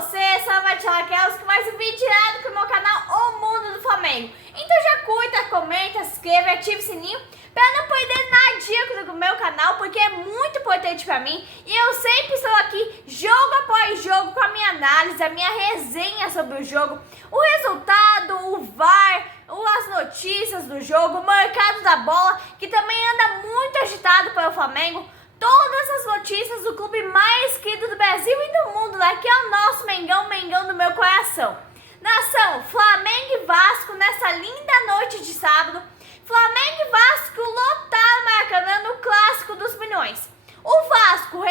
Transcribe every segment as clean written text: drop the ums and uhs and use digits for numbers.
você, Salvatore Raquel, que mais um vídeo tirado do meu canal O Mundo do Flamengo. Então já curta, comenta, se inscreva e ative o sininho para não perder nada do meu canal, porque é muito importante para mim. E eu sempre estou aqui, jogo após jogo, com a minha análise, a minha resenha sobre o jogo, o resultado, o VAR, as notícias do jogo, o mercado da bola, que também anda muito agitado pelo Flamengo. Todas as notícias do clube mais querido do Brasil e do mundo, né? Que é o nosso Mengão, Mengão do meu coração. Nação, Flamengo e Vasco nessa linda noite de sábado. Flamengo e Vasco lotaram o Maracanã no Clássico dos Milhões. O Vasco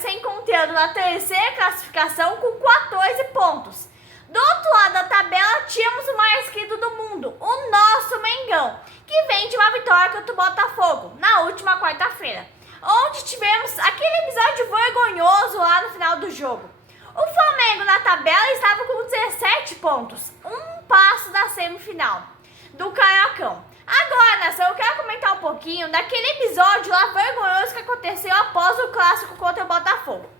se encontrando na terceira classificação com 14 pontos. Do outro lado da tabela, tínhamos o mais querido do mundo, o nosso Mengão, que vem de uma vitória contra o Botafogo na última quarta-feira, onde tivemos aquele episódio vergonhoso lá no final do jogo. O Flamengo na tabela estava com 17 pontos, um passo da semifinal do Carioca. Agora, nação, eu quero comentar um pouquinho daquele episódio lá vergonhoso que aconteceu após o clássico contra o Botafogo.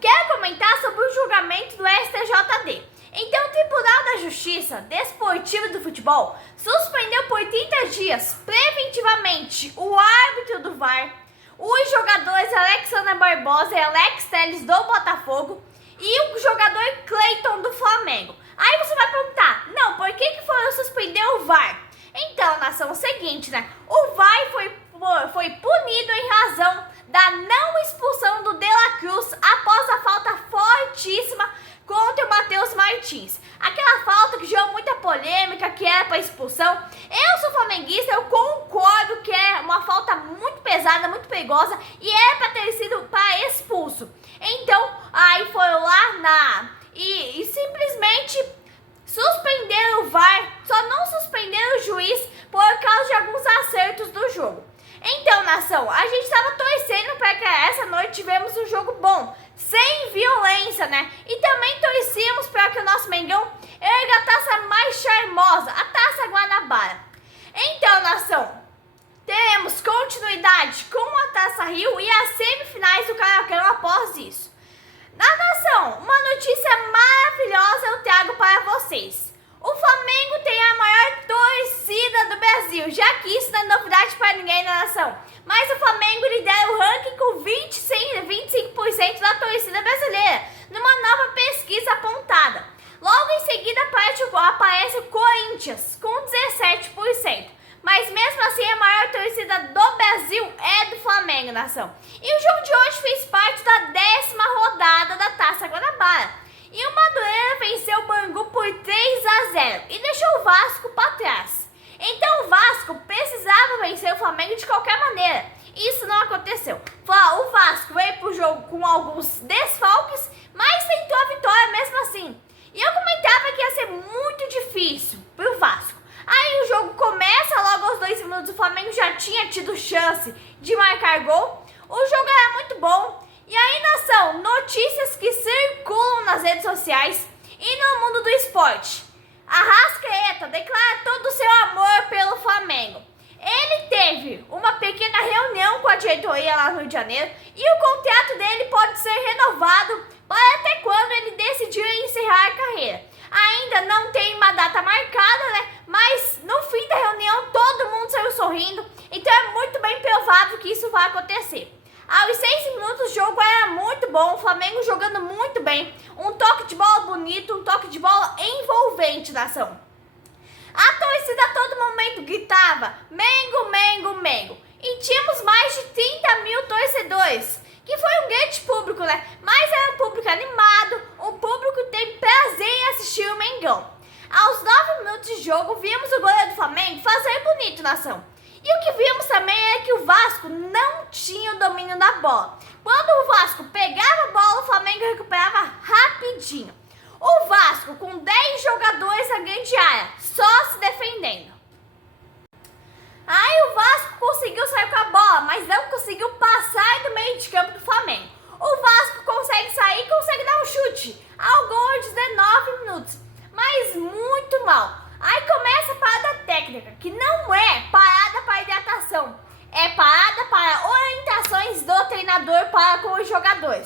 Quero comentar sobre o julgamento do STJD. Então, o Tribunal da Justiça Desportiva do Futebol suspendeu por 30 dias preventivamente o árbitro do VAR, os jogadores Alexandre Barbosa e Alex Telles do Botafogo e o jogador Cleiton do Flamengo. Aí você vai perguntar, não, por que foram suspender o VAR? Então, nação, é o seguinte, né? O VAR foi punido em razão da não expulsão do De La Cruz após a falta fortíssima contra o Matheus Martins. Aquela falta que gerou muita polêmica, que era para expulsão. Eu sou flamenguista, eu concordo que é uma falta muito pesada, muito perigosa e era para ter sido para expulso. Então, aí foram lá e simplesmente suspenderam o VAR, só não suspenderam o juiz por causa de alguns acertos do jogo. Então, nação, a gente estava torcendo para que essa noite tivemos um jogo bom, sem violência, né? E também torcíamos para que o nosso Mengão erga a taça mais charmosa, a Taça Guanabara. Então, nação, teremos continuidade com a Taça Rio e as semifinais do Carioca após isso. Na nação, uma notícia maravilhosa eu trago para vocês. O Flamengo tem a maior torcida do Brasil, já que isso não é novidade para ninguém na nação. Mas o Flamengo lidera o ranking com 25% da torcida brasileira, numa nova pesquisa apontada. Logo em seguida aparece o Corinthians, com 17%. Mas mesmo assim a maior torcida do Brasil é do Flamengo, nação. E o jogo de hoje fez parte da 10ª rodada da Taça Guanabara. E o Madureira venceu o Bangu por 3-0 e deixou o Vasco para trás. Então o Vasco precisava vencer o Flamengo de qualquer maneira. Isso não aconteceu. O Vasco veio para o jogo com alguns desfalques, mas tentou a vitória mesmo assim. E eu comentava que ia ser muito difícil para o Vasco. Aí o jogo começa, logo aos 2 minutos o Flamengo já tinha tido chance de marcar gol. O jogo era muito bom. E aí, nação, notícias que circulam nas redes sociais e no mundo do esporte. Arrascaeta declara todo o seu amor pelo Flamengo. Ele teve uma pequena reunião com a diretoria lá no Rio de Janeiro e o contrato dele pode ser renovado para até quando ele decidir encerrar a carreira. Ainda não tem uma data marcada, né? Mas no fim da reunião todo mundo saiu sorrindo, então é muito bem provável que isso vai acontecer. Aos 6 minutos o jogo era muito bom, o Flamengo jogando muito bem, um toque de bola bonito, um toque de bola envolvente, nação. A torcida a todo momento gritava Mengo, Mengo, Mengo. E tínhamos mais de 30 mil torcedores, que foi um grande público, né? Mas era um público animado, um público que tem prazer em assistir o Mengão. Aos 9 minutos de jogo, vimos o goleiro do Flamengo fazer bonito, nação. E o que vimos também é que o Vasco não tinha o domínio da bola. Quando o Vasco pegava a bola, o Flamengo recuperava rapidinho. O Vasco com 10 jogadores na grande área, só se defendendo. Aí o Vasco conseguiu sair com a bola, mas não conseguiu passar do meio de campo do Flamengo. O Vasco consegue sair e consegue dar um chute ao gol aos 19 minutos, mas muito mal. Aí começa a parada técnica, que não é parada para hidratação, é parada para orientações do treinador para com os jogadores.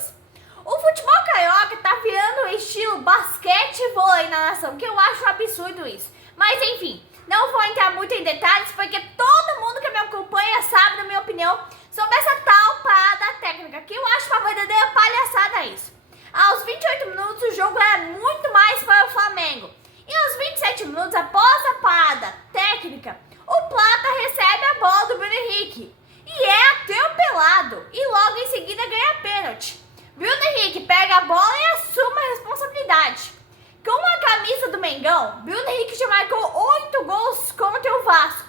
estilo basquete e vôlei na nação, que eu acho um absurdo isso. Mas enfim, não vou entrar muito em detalhes, porque todo mundo que me acompanha sabe da minha opinião sobre essa tal parada técnica, que eu acho uma verdadeira palhaçada isso. Aos 28 minutos o jogo era muito mais para o Flamengo. E aos 27 minutos, após a parada técnica, o Plata recebe a bola do Bruno Henrique e é atropelado e logo em seguida ganha pênalti. Bruno Henrique pega a bola e assume a responsabilidade. Com a camisa do Mengão, Bruno Henrique já marcou 8 gols contra o Vasco.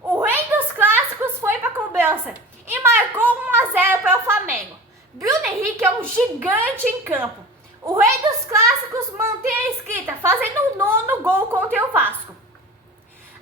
O rei dos clássicos foi para a cobrança e marcou 1-0 para o Flamengo. Bruno Henrique é um gigante em campo. O rei dos clássicos mantém a escrita, fazendo o 9º gol contra o Vasco.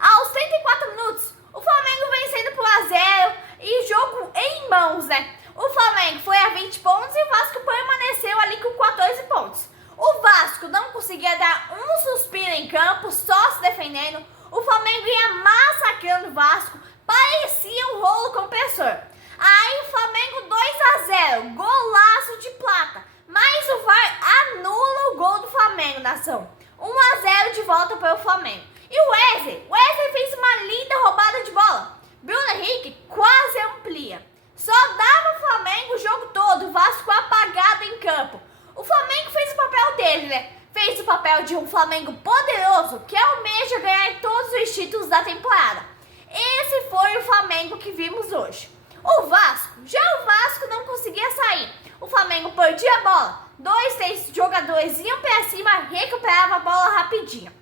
Aos 34 minutos, o Flamengo vencendo por 1-0 e jogo em mãos, né? O Flamengo foi a 20 pontos e o Vasco permaneceu ali com 14 pontos. O Vasco não conseguia dar um suspiro em campo, só se defendendo. O Flamengo ia massacrando o Vasco, parecia um rolo compressor. Aí o Flamengo 2-0, golaço de Plata. Mas o VAR anula o gol do Flamengo, nação. 1-0 de volta para o Flamengo. E o Wesley fez uma linda roubada de bola. Bruno Henrique quase amplia. Só dava o Flamengo o jogo todo, o Vasco apagado em campo. O Flamengo fez o papel dele, né? Fez o papel de um Flamengo poderoso que almeja ganhar todos os títulos da temporada. Esse foi o Flamengo que vimos hoje. O Vasco não conseguia sair. O Flamengo perdia a bola. 2, 3 jogadores iam para cima, recuperava a bola rapidinho.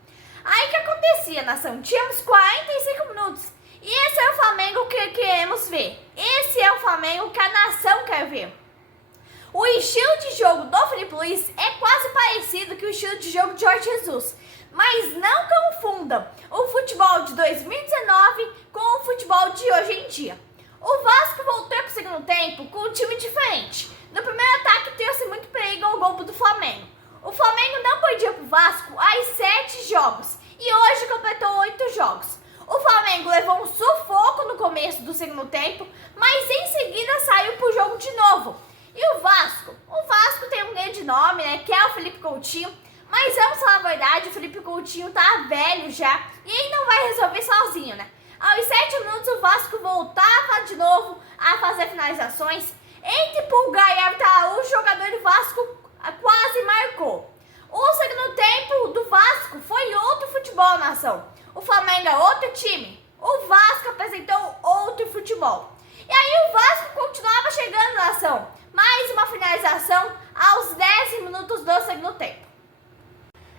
Aí o que acontecia, nação? Tínhamos 45 minutos. E esse é o Flamengo que queremos ver. Esse é o Flamengo que a nação quer ver. O estilo de jogo do Felipe Luiz é quase parecido com o estilo de jogo de Jorge Jesus. Mas não confundam o futebol de 2019 com o futebol de hoje em dia. O Vasco voltou para o segundo tempo com um time diferente. No primeiro ataque trouxe muito perigo ao gol do Flamengo. O Flamengo não perdia para o Vasco há 7 jogos e hoje completou 8 jogos. O Flamengo levou um sufoco no começo do segundo tempo, mas em seguida saiu para o jogo de novo. E o Vasco tem um grande nome, né, que é o Felipe Coutinho, mas vamos falar a verdade, o Felipe Coutinho tá velho já e ele não vai resolver sozinho, né? Aos 7 minutos o Vasco voltava de novo a fazer finalizações. Entre Pulgar e Everton Araújo, o jogador do Vasco quase marcou. O segundo tempo do Vasco foi outro futebol, nação. O Flamengo é outro time. O Vasco apresentou outro futebol. E aí o Vasco continuava chegando, nação. Mais uma finalização aos 10 minutos do segundo tempo.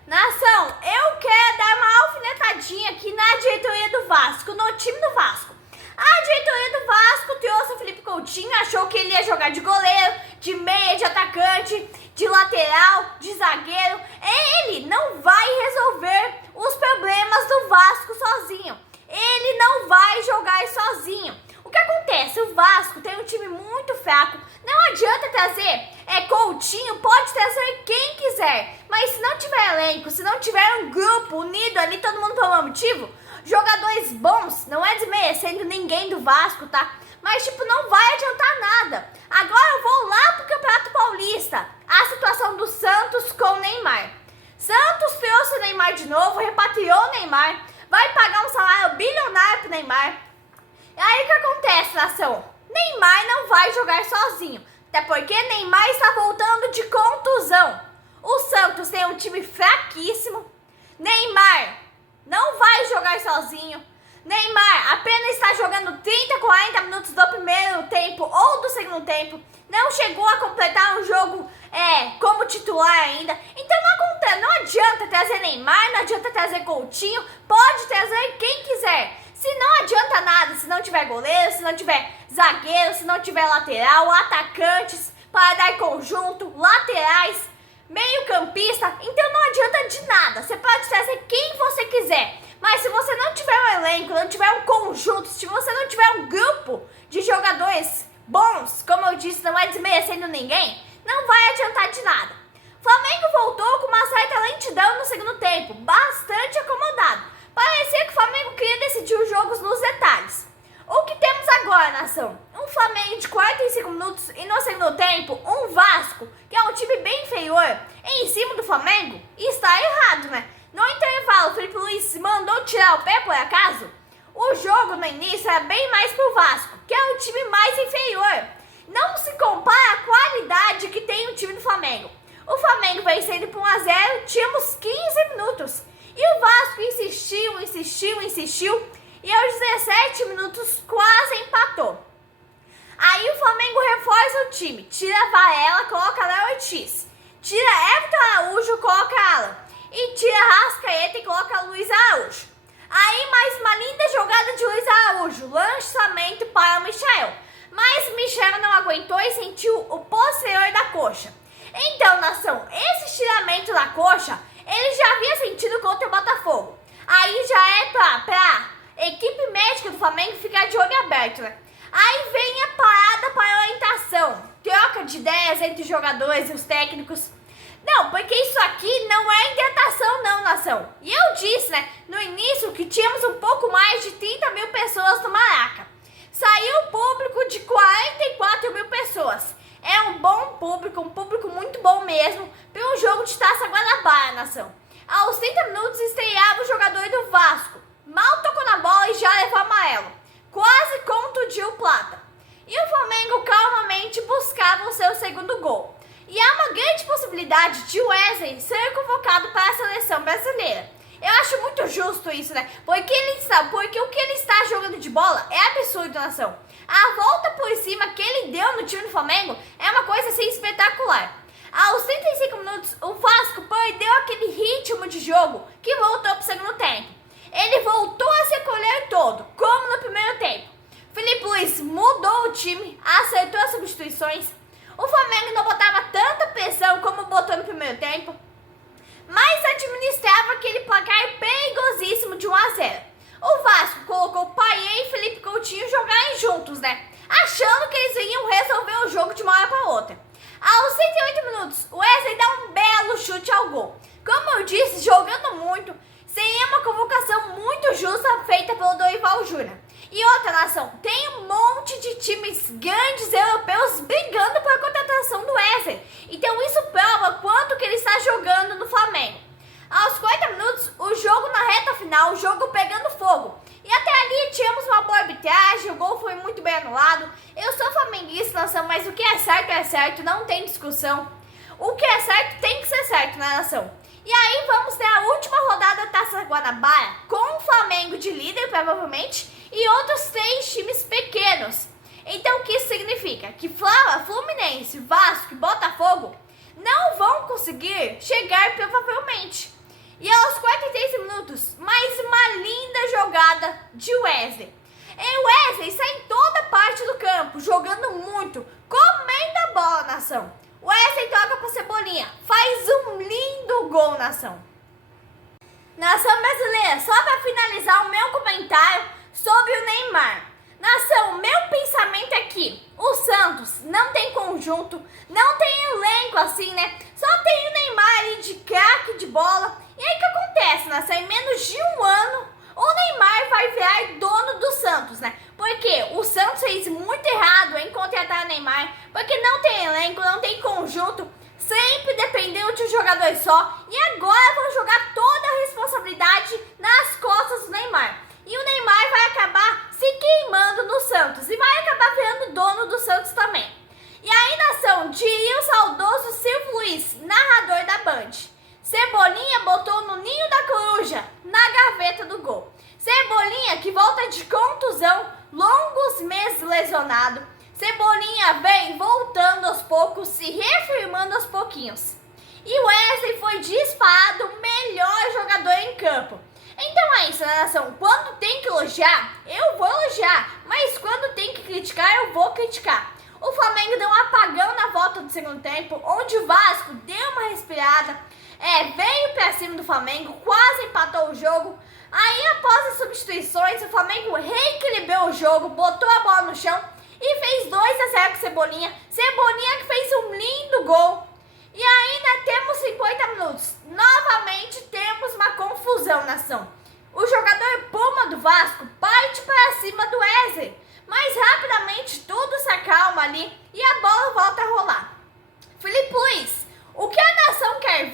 Nação, eu quero dar uma alfinetadinha aqui na diretoria do Vasco, no time do Vasco. A diretoria do Vasco trouxe o Felipe Coutinho, achou que ele ia jogar de goleiro, de meia, de atacante, de lateral, de zagueiro. Ele não vai resolver os problemas do Vasco sozinho. Ele não vai jogar sozinho. O que acontece? O Vasco tem um time muito fraco. Não adianta trazer Coutinho, pode trazer quem quiser. Mas se não tiver elenco, se não tiver um grupo unido ali, todo mundo por um motivo, jogadores bons, não é desmerecendo ninguém do Vasco, tá? Mas, não vai adiantar nada. Agora eu vou lá pro Campeonato Paulista. A situação do Santos com o Neymar. Santos trouxe o Neymar de novo, repatriou o Neymar, vai pagar um salário bilionário pro Neymar. E aí o que acontece, nação? Neymar não vai jogar sozinho, até porque Neymar está voltando de contusão. O Santos tem um time fraquíssimo. Neymar não vai jogar sozinho. Neymar apenas está jogando 30, 40 minutos do primeiro tempo ou do segundo tempo. Não chegou a completar um jogo como titular ainda. Então não adianta trazer Neymar, não adianta trazer Coutinho. Pode trazer quem quiser. Se não adianta nada, se não tiver goleiro, se não tiver zagueiro, se não tiver lateral, atacantes para dar conjunto, laterais, meio campista, então não adianta de nada. Você pode trazer quem você quiser, mas se você não tiver um elenco, não tiver um conjunto, se você não tiver um grupo de jogadores bons, como eu disse, não é desmerecendo ninguém, não vai adiantar de nada. Flamengo voltou com uma certa lentidão no segundo tempo, bastante acomodado. Parecia que o Flamengo queria decidir os jogos nos detalhes. O que temos agora, nação? Um Flamengo de 45 minutos e no segundo tempo, um Vasco, que é um time bem inferior. em cima do Flamengo, está errado, né? No intervalo, o Felipe Luiz mandou tirar o pé por acaso? O jogo no início era bem mais pro Vasco, que é o time mais inferior. Não se compara a qualidade que tem o time do Flamengo. O Flamengo vencendo por 1-0, tínhamos 15 minutos. E o Vasco insistiu, e aos 17 minutos quase empatou. Aí o Flamengo reforça o time, tira Varela, coloca Léo Ortiz, tira Everton Araújo, coloca Alan, e tira Arrascaeta e coloca Luiz Araújo. Aí mais uma linda jogada de Luiz Araújo, lançamento para o Michael, mas Michael não aguentou e sentiu o posterior da coxa. Então, nação, esse estiramento da coxa, ele já havia sentido contra o Botafogo. Aí já é pra equipe médica do Flamengo ficar de olho aberto, né? Aí vem a parada para orientação, troca de ideias entre os jogadores e os técnicos. Não, porque isso aqui não é hidratação não, nação. E eu disse, né, no início que tínhamos um pouco mais de 30 mil pessoas no Maraca. Saiu público de 44 mil pessoas. É um bom público, um público muito bom mesmo, para um jogo de Taça Guanabara, nação. Aos 30 minutos estreava o jogador do Vasco. Mal tocou na bola e já levou amarelo. Quase contundiu o Plata. E o Flamengo calmamente buscava o seu segundo gol. E há uma grande possibilidade de Wesley ser convocado para a seleção brasileira. Eu acho muito justo isso, né? Porque o que ele está jogando de bola é absurdo, nação. A volta por cima que ele deu no time do Flamengo é uma coisa assim espetacular. Aos 35 minutos, o Vasco perdeu aquele ritmo de jogo que voltou para o segundo tempo. Ele voltou a se recolher todo, como no primeiro tempo. Felipe Luiz mudou o time, acertou as substituições. O Flamengo não botava tanta pressão como botou no primeiro tempo, mas administrava aquele placar perigosíssimo de 1-0. O Vasco colocou Payet e Felipe Coutinho jogarem juntos, né? Achando que eles iam resolver o jogo de uma hora para outra. Aos 108 minutos, o Wesley dá um belo chute ao gol. Como eu disse, jogando muito, seria uma convocação muito justa feita pelo Dorival Júnior. E outra, nação, tem um monte de times grandes europeus brigando pela contratação do Wesley. Então isso prova quanto que ele está jogando no Flamengo. Aos 40 minutos, o jogo na reta final, o jogo pegando fogo. E até ali tínhamos uma boa arbitragem, o gol foi muito bem anulado. Eu sou flamenguista, nação, mas o que é certo, não tem discussão. O que é certo tem que ser certo, né, nação? E aí vamos ter a última rodada da Taça Guanabara, com o Flamengo de líder, provavelmente, e outros 3 times pequenos. Então o que isso significa? Que Fluminense, Vasco e Botafogo não vão conseguir chegar provavelmente. E aos 43 minutos, mais uma linda jogada de Wesley. E Wesley sai em toda parte do campo, jogando muito, comendo a bola, nação. Wesley toca para Cebolinha, faz um lindo gol, nação. Nação brasileira, só para finalizar o meu comentário sobre o Neymar. Nação, meu pensamento é que o Santos não tem conjunto, não tem elenco assim, né? Só tem o Neymar ali de craque de bola. E aí o que acontece, nação? Em menos de um ano, o Neymar vai virar dono do Santos, né? Porque o Santos fez muito errado em contratar o Neymar, porque não tem elenco, não tem conjunto, sempre dependeu de um jogador só. E agora vão jogar toda a responsabilidade nas costas do Neymar. E o Neymar vai acabar se queimando no Santos e vai acabar virando dono do Santos também. E aí, nação, diria o saudoso Silvio Luiz, narrador da Band: Cebolinha botou no ninho da coruja, na gaveta do gol. Cebolinha que volta de contusão, longos meses lesionado. Cebolinha vem voltando aos poucos, se reafirmando aos pouquinhos. E o Wesley foi disparado o melhor jogador em campo. Então é isso, né, nação? Quando tem que elogiar, eu vou elogiar. Mas quando tem que criticar, eu vou criticar. O Flamengo deu um apagão na volta do segundo tempo, onde o Vasco deu uma respirada, veio pra cima do Flamengo, quase empatou o jogo. Aí, após as substituições, o Flamengo reequilibrou o jogo, botou a bola no chão e fez 2-0 com Cebolinha. Cebolinha que fez um lindo gol. E ainda temos 50 minutos. Novamente temos uma confusão, nação. O jogador Puma do Vasco parte para cima do Wesley, mas rapidamente tudo se acalma ali e a bola volta a rolar. Felipe Luiz, o que a nação quer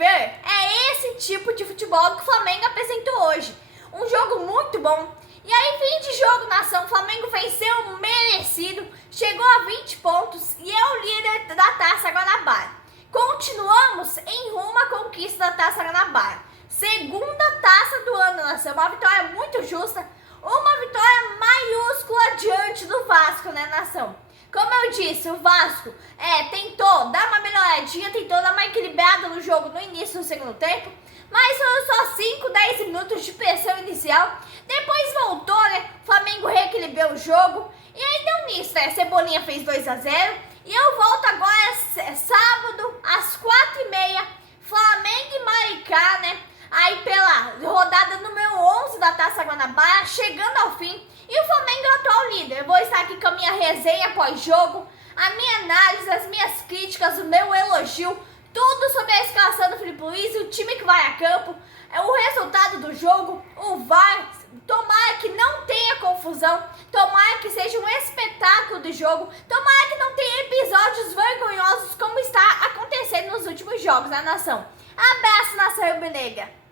futebol que o Flamengo apresentou hoje. Um jogo muito bom. E aí, fim de jogo, nação, o Flamengo venceu merecido, chegou a 20 pontos e é o líder da Taça Guanabara. Continuamos em rumo à conquista da Taça Guanabara. Segunda taça do ano, nação, uma vitória muito justa, uma vitória maiúscula diante do Vasco, né, nação? Como eu disse, o Vasco tentou dar uma melhoradinha, tentou dar uma equilibrada no jogo no início do segundo tempo, mas foram só 5, 10 minutos de pressão inicial. Depois voltou, né? O Flamengo reequilibrou o jogo. E aí deu nisso, né? Cebolinha fez 2-0. E eu volto agora sábado, às 4h30. Flamengo e Maricá, né? Aí pela rodada número 11 da Taça Guanabara, chegando ao fim. E o Flamengo é o atual líder. Eu vou estar aqui com a minha resenha pós-jogo, a minha análise, as minhas críticas, o meu elogio. Tudo sobre a escalação do Filipe Luiz, o time que vai a campo, o resultado do jogo, o VAR. Tomara que não tenha confusão, tomara que seja um espetáculo de jogo, tomara que não tenha episódios vergonhosos como está acontecendo nos últimos jogos na nação. Abraço, nação rubro-negra!